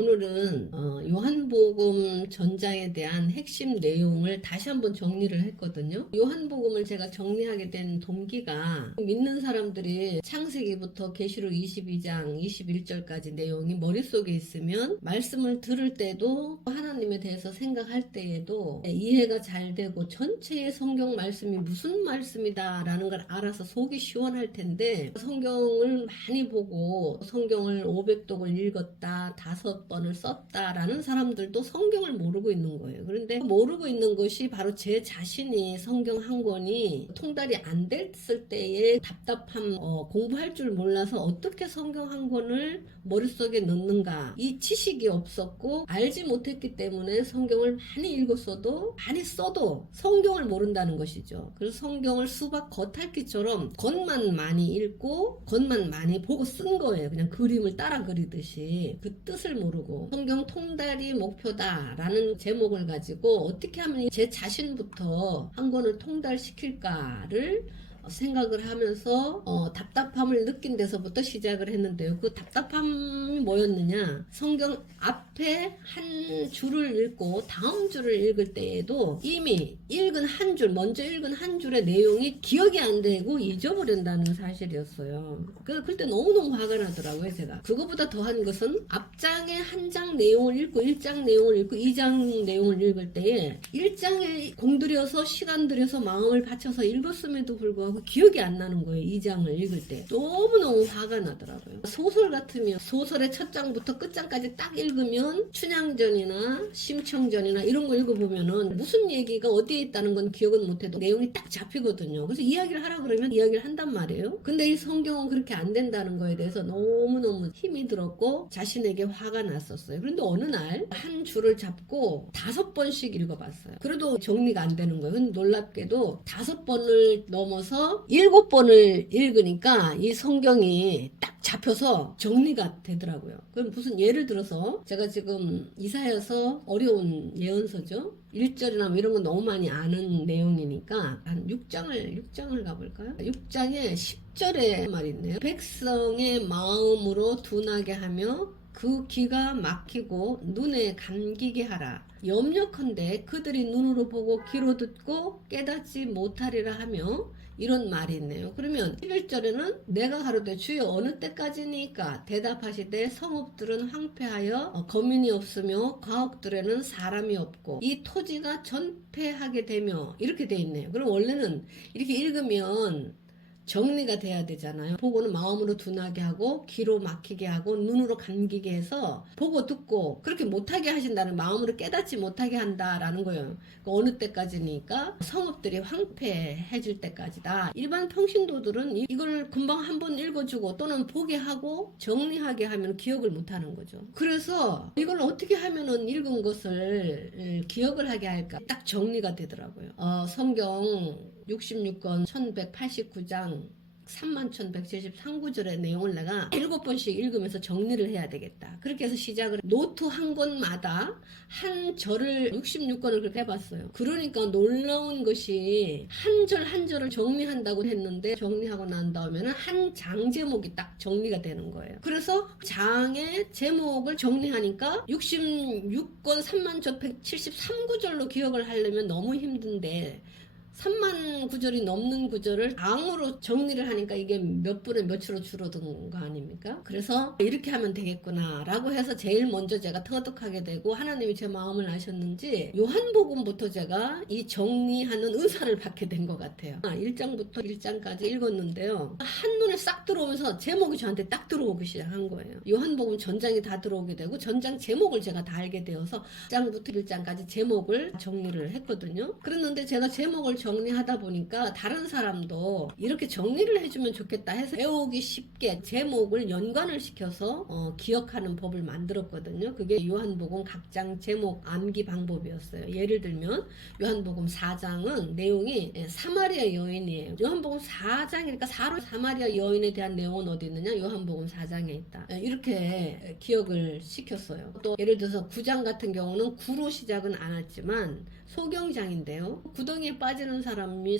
오늘은 요한복음 전장에 대한 핵심 내용을 다시 한번 정리를 했거든요. 요한복음을 제가 정리하게 된 동기가 믿는 사람들이 창세기부터 계시록 22장 21절까지 내용이 머릿속에 있으면 말씀을 들을 때도 하나님에 대해서 생각할 때에도 이해가 잘 되고 전체의 성경 말씀이 무슨 말씀이다 라는 걸 알아서 속이 시원할 텐데, 성경을 많이 보고 성경을 500독을 읽었다, 5번을 썼다라는 사람들도 성경을 모르고 있는 거예요. 그런데 모르고 있는 것이 바로 제 자신이 성경 한 권이 통달이 안 됐을 때의 답답함, 공부할 줄 몰라서 어떻게 성경 한 권을 머릿속에 넣는가, 이 지식이 없었고 알지 못했기 때문에 성경을 많이 읽었어도 많이 써도 성경을 모른다는 것이죠. 그래서 성경을 수박 겉핥기처럼 겉만 많이 읽고 겉만 많이 보고 쓴 거예요. 그냥 그림을 따라 그리듯이 그 뜻을 모르고, 성경 통달이 목표다라는 제목을 가지고 어떻게 하면 제 자신부터 한 권을 통달시킬까를 생각을 하면서 답답함을 느낀 데서부터 시작을 했는데요. 그 답답함이 뭐였느냐, 성경 앞에 한 줄을 읽고 다음 줄을 읽을 때에도 이미 읽은 한 줄, 먼저 읽은 한 줄의 내용이 기억이 안 되고 잊어버린다는 사실이었어요. 그때 너무너무 화가 나더라고요. 제가 그거보다 더한 것은 앞장에 한 장 내용을 읽고 1장 내용을 읽고 2장 내용을 읽을 때에 1장에 공들여서 시간 들여서 마음을 바쳐서 읽었음에도 불구하고 기억이 안 나는 거예요. 2장을 읽을 때 너무너무 화가 나더라고요. 소설 같으면 소설의 첫 장부터 끝장까지 딱 읽으면 춘향전이나 심청전이나 이런 거 읽어보면은 무슨 얘기가 어디에 있다는 건 기억은 못해도 내용이 딱 잡히거든요. 그래서 이야기를 하라 그러면 이야기를 한단 말이에요. 근데 이 성경은 그렇게 안 된다는 거에 대해서 너무너무 힘이 들었고 자신에게 화가 났었어요. 그런데 어느 날 한 줄을 잡고 5번씩 읽어봤어요. 그래도 정리가 안 되는 거예요. 근데 놀랍게도 5번을 넘어서 7번을 읽으니까 이 성경이 딱 잡혀서 정리가 되더라고요. 그럼 무슨 예를 들어서 제가 지금 이사여서 어려운 예언서죠. 1절이나 이런 건 너무 많이 아는 내용이니까 한 6장을 가볼까요? 6장에 10절에 말이 있네요. 백성의 마음으로 둔하게 하며 그 귀가 막히고 눈에 감기게 하라. 염려컨대 그들이 눈으로 보고 귀로 듣고 깨닫지 못하리라 하며, 이런 말이 있네요. 그러면 11절에는 내가 가로되 주여 어느 때까지니까 대답하시되 성읍들은 황폐하여 거민이 없으며 가옥들에는 사람이 없고 이 토지가 전폐하게 되며, 이렇게 돼 있네요. 그럼 원래는 이렇게 읽으면 정리가 돼야 되잖아요. 보고는 마음으로 둔하게 하고 귀로 막히게 하고 눈으로 감기게 해서 보고 듣고 그렇게 못하게 하신다는, 마음으로 깨닫지 못하게 한다라는 거예요. 그러니까 어느 때까지니까 성읍들이 황폐해질 때까지다. 일반 평신도들은 이걸 금방 한번 읽어주고 또는 보게 하고 정리하게 하면 기억을 못하는 거죠. 그래서 이걸 어떻게 하면은 읽은 것을 기억을 하게 할까, 딱 정리가 되더라고요. 성경 66권 1189장 31,173구절의 내용을 내가 7번씩 읽으면서 정리를 해야 되겠다. 그렇게 해서 시작을, 노트 한 권마다 한 절을 66권을 그렇게 해봤어요. 그러니까 놀라운 것이 한 절 한 절을 정리한다고 했는데 정리하고 난 다음에는 한 장 제목이 딱 정리가 되는 거예요. 그래서 장의 제목을 정리하니까 66권 31,173구절로 기억을 하려면 너무 힘든데 3만 구절이 넘는 구절을 장으로 정리를 하니까 이게 몇 분에 몇으로 줄어든 거 아닙니까? 그래서 이렇게 하면 되겠구나 라고 해서 제일 먼저 제가 터득하게 되고, 하나님이 제 마음을 아셨는지 요한복음부터 제가 이 정리하는 은사를 받게 된 것 같아요. 1장부터 1장까지 읽었는데요, 한눈에 싹 들어오면서 제목이 저한테 딱 들어오기 시작한 거예요. 요한복음 전장이 다 들어오게 되고 전장 제목을 제가 다 알게 되어서 1장부터 1장까지 제목을 정리를 했거든요. 그랬는데 제가 제목을 정리하다 보니까 다른 사람도 이렇게 정리를 해주면 좋겠다 해서 외우기 쉽게 제목을 연관을 시켜서 기억하는 법을 만들었거든요. 그게 요한복음 각장 제목 암기 방법이었어요. 예를 들면 요한복음 4장은 내용이 사마리아 여인이에요. 요한복음 4장이니까 사마리아 여인에 대한 내용은 어디 있느냐? 요한복음 4장에 있다. 이렇게 기억을 시켰어요. 또 예를 들어서 9장 같은 경우는 구로 시작은 안 했지만 소경장인데요. 구덩이에 빠지는 사는 사람이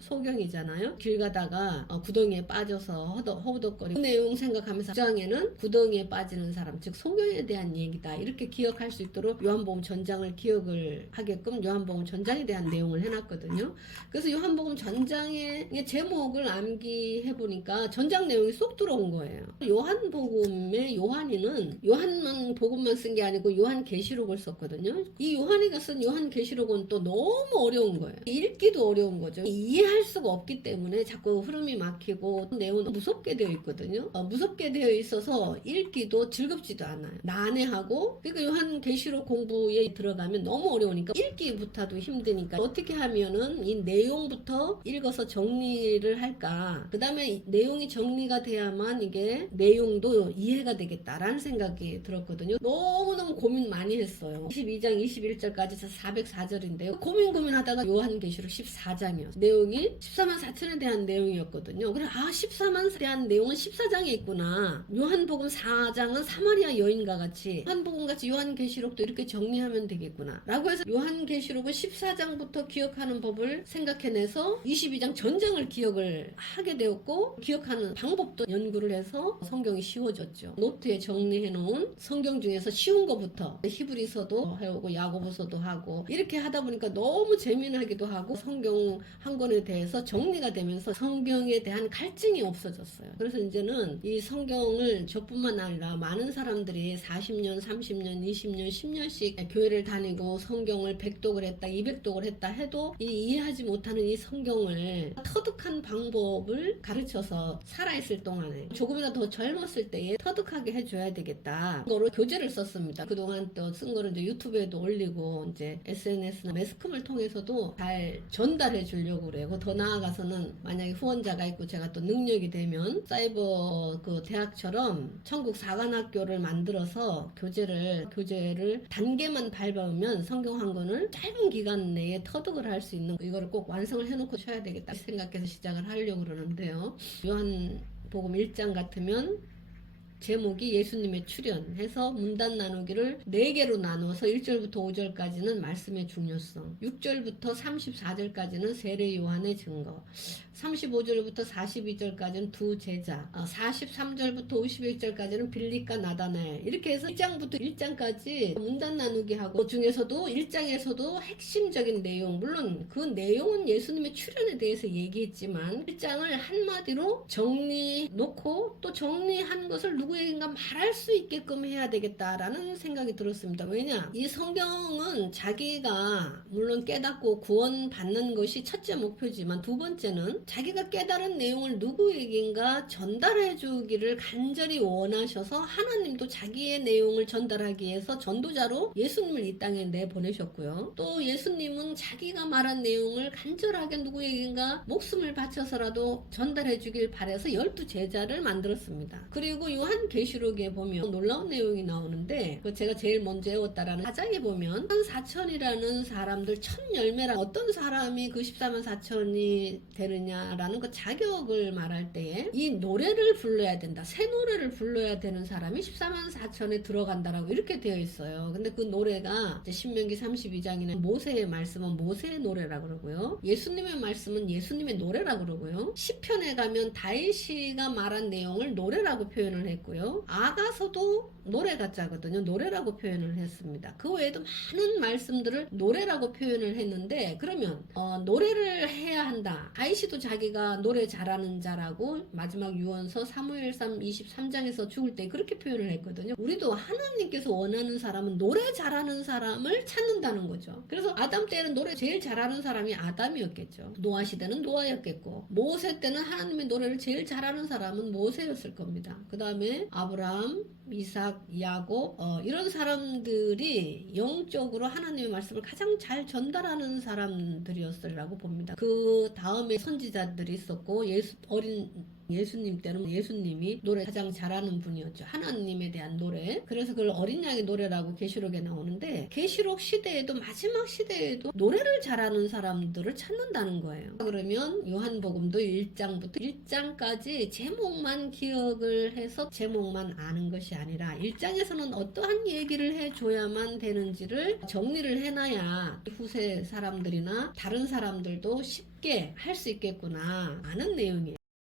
소경이잖아요. 길 가다가 구덩이에 빠져서 허우덕거리고 그 내용 생각하면서 9장에는 구덩이에 빠지는 사람, 즉 소경에 대한 얘기다. 이렇게 기억할 수 있도록 요한복음 전장을 기억을 하게끔 요한복음 전장에 대한 내용을 해놨거든요. 그래서 요한복음 전장의 제목을 암기해 보니까 전장 내용이 쏙 들어온 거예요. 요한복음의 요한이는 요한만 복음만 쓴 게 아니고 요한계시록을 썼거든요. 이 요한이가 쓴 요한계시록은 또 너무 어려운 거예요. 읽기도 어려운 거죠. 이해할 수가 없기 때문에 자꾸 흐름이 막히고 내용은 무섭게 되어 있거든요. 무섭게 되어 있어서 읽기도 즐겁지도 않아요. 난해하고, 그러니까 요한계시록 공부에 들어가면 너무 어려우니까 읽기부터도 힘드니까 어떻게 하면은 이 내용부터 읽어서 정리를 할까. 그 다음에 내용이 정리가 돼야만 이게 내용도 이해가 되겠다라는 생각이 들었거든요. 너무너무 고민 많이 했어요. 22장 21절까지 404절인데요. 고민하다가 요한계시록 14장이었어요. 내용이 14만 4천에 대한 내용이었거든요. 그래, 14만에 대한 내용은 14장에 있구나. 요한복음 4장은 사마리아 여인과 같이, 요한복음 같이 요한계시록도 이렇게 정리하면 되겠구나 라고 해서 요한계시록은 14장부터 기억하는 법을 생각해내서 22장 전장을 기억을 하게 되었고, 기억하는 방법도 연구를 해서 성경이 쉬워졌죠. 노트에 정리해놓은 성경 중에서 쉬운 것부터 히브리서도 해오고 야고보서도 하고 이렇게 하다 보니까 너무 재미나기도 하고, 성경 한 권에 대해서 정리가 되면서 성경에 대한 갈증이 없어졌어요. 그래서 이제는 이 성경을 저뿐만 아니라 많은 사람들이 40년, 30년, 20년, 10년씩 교회를 다니고 성경을 100독을 했다, 200독을 했다 해도 이해하지 못하는 이 성경을 터득한 방법을 가르쳐서 살아있을 동안에 조금이라도 더 젊었을 때에 터득하게 해줘야 되겠다. 그거로 교재를 썼습니다. 그동안 또 쓴 거를 이제 유튜브에도 올리고 이제 SNS나 매스컴을 통해서도 잘 전달해 주려고 그래요. 더 나아가서는 만약에 후원자가 있고 제가 또 능력이 되면 사이버 그 대학처럼 천국 사관학교를 만들어서 교재를 단계만 밟으면 성경 한 권을 짧은 기간 내에 터득을 할 수 있는, 이거를 꼭 완성을 해놓고 쳐야 되겠다 생각해서 시작을 하려고 그러는데요. 요한복음 1장 같으면 제목이 예수님의 출현해서 문단 나누기를 4개로 나누어서 1절부터 5절까지는 말씀의 중요성, 6절부터 34절까지는 세례 요한의 증거, 35절부터 42절까지는 두 제자, 43절부터 51절까지는 빌립과 나다나엘, 이렇게 해서 1장부터 1장까지 문단 나누기 하고, 그 중에서도 1장에서도 핵심적인 내용, 물론 그 내용은 예수님의 출현에 대해서 얘기했지만 1장을 한마디로 정리 놓고 또 정리한 것을 누구에게인가 말할 수 있게끔 해야 되겠다라는 생각이 들었습니다. 왜냐? 이 성경은 자기가 물론 깨닫고 구원받는 것이 첫째 목표지만 두 번째는 자기가 깨달은 내용을 누구에게인가 전달해 주기를 간절히 원하셔서 하나님도 자기의 내용을 전달하기 위해서 전도자로 예수님을 이 땅에 내보내셨고요. 또 예수님은 자기가 말한 내용을 간절하게 누구에게인가 목숨을 바쳐서라도 전달해 주길 바라서 12제자를 만들었습니다. 그리고 요한계시록에 보면 놀라운 내용이 나오는데, 제가 제일 먼저 외웠다라는 4장에 보면 14,000이라는 사람들 첫 열매라, 어떤 사람이 그 14만 4천이 되느냐라는 그 자격을 말할 때에 이 노래를 불러야 된다, 새 노래를 불러야 되는 사람이 14만 4천에 들어간다라고 이렇게 되어 있어요. 근데 그 노래가 이제 신명기 32장에는 모세의 말씀은 모세의 노래라고 그러고요, 예수님의 말씀은 예수님의 노래라고 그러고요, 시편에 가면 다윗이가 말한 내용을 노래라고 표현을 했고요, 아가서도 노래 같자거든요. 노래라고 표현을 했습니다. 그 외에도 많은 말씀들을 노래라고 표현을 했는데, 그러면 노래를 해야 한다. 다윗이도 자기가 노래 잘하는 자라고 마지막 유언서 사무엘상 23장에서 죽을 때 그렇게 표현을 했거든요. 우리도 하나님께서 원하는 사람은 노래 잘하는 사람을 찾는다는 거죠. 그래서 아담 때는 노래 제일 잘하는 사람이 아담이었겠죠. 노아 시대는 노아였겠고, 모세 때는 하나님의 노래를 제일 잘하는 사람은 모세였을 겁니다. 그 다음에 아브라함, 이삭, 야곱, 이런 사람들이 영적으로 하나님의 말씀을 가장 잘 전달하는 사람들이었으라고 봅니다. 그 다음에 선지자들이 있었고, 어린 예수님 때는 예수님이 노래 가장 잘하는 분이었죠. 하나님에 대한 노래. 그래서 그걸 어린 양의 노래라고 계시록에 나오는데 계시록 시대에도 마지막 시대에도 노래를 잘하는 사람들을 찾는다는 거예요. 그러면 요한복음도 1장부터 1장까지 제목만 기억을 해서 제목만 아는 것이 아니라 1장에서는 어떠한 얘기를 해줘야만 되는지를 정리를 해놔야 후세 사람들이나 다른 사람들도 쉽게 할 수 있겠구나 아는 내용이에요.